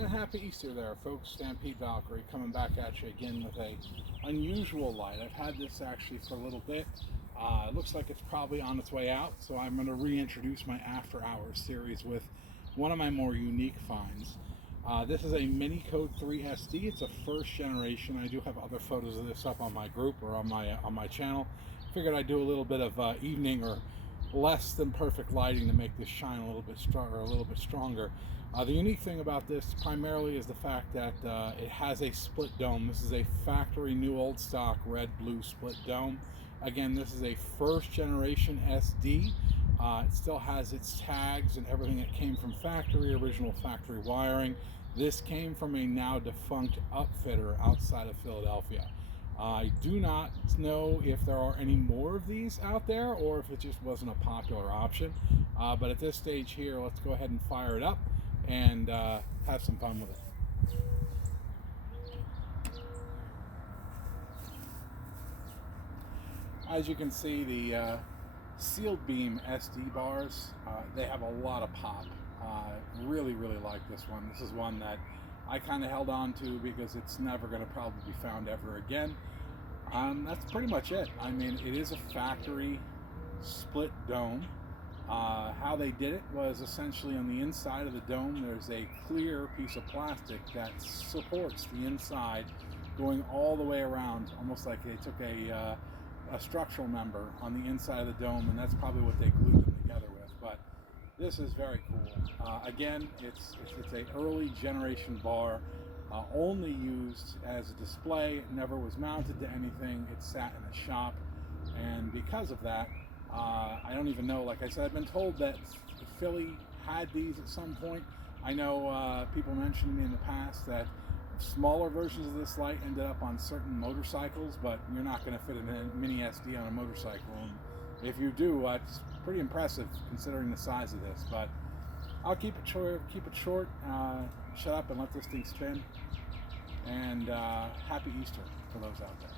And happy Easter there, folks. Stampede Valkyrie coming back at you again with a unusual light. I've had this actually for a little bit. It looks like it's probably on its way out, so I'm going to reintroduce my After Hours series with one of my more unique finds. This is a mini Code 3 SD. It's a first generation. I do have other photos of this up on my group or on my channel. Figured I'd do a little bit of evening or less than perfect lighting to make this shine a little bit stronger. The unique thing about this primarily is the fact that it has a split dome. This is a factory new old stock red-blue split dome. Again, this is a first generation SD. It still has its tags and everything that came from factory, original factory wiring. This came from a now defunct upfitter outside of Philadelphia. I do not know if there are any more of these out there or if it just wasn't a popular option. But at this stage here, let's go ahead and fire it up and have some fun with it. As you can see, the sealed beam SD bars, they have a lot of pop. Really like this one. This is one that I kind of held on to because it's never going to probably be found ever again. That's pretty much it. I mean, it is a factory split dome. How they did it was essentially on the inside of the dome there's a clear piece of plastic that supports the inside going all the way around, almost like they took a structural member on the inside of the dome, and that's probably what they glued them together with. But this is very cool. Again, it's an early generation bar, only used as a display. It never was mounted to anything. It sat in a shop, and because of that, I don't even know. Like I said, I've been told that Philly had these at some point. I know people mentioned to me in the past that smaller versions of this light ended up on certain motorcycles, but you're not going to fit a mini SD on a motorcycle. And if you do, it's pretty impressive considering the size of this. But I'll keep it short. Shut up and let this thing spin. And happy Easter for those out there.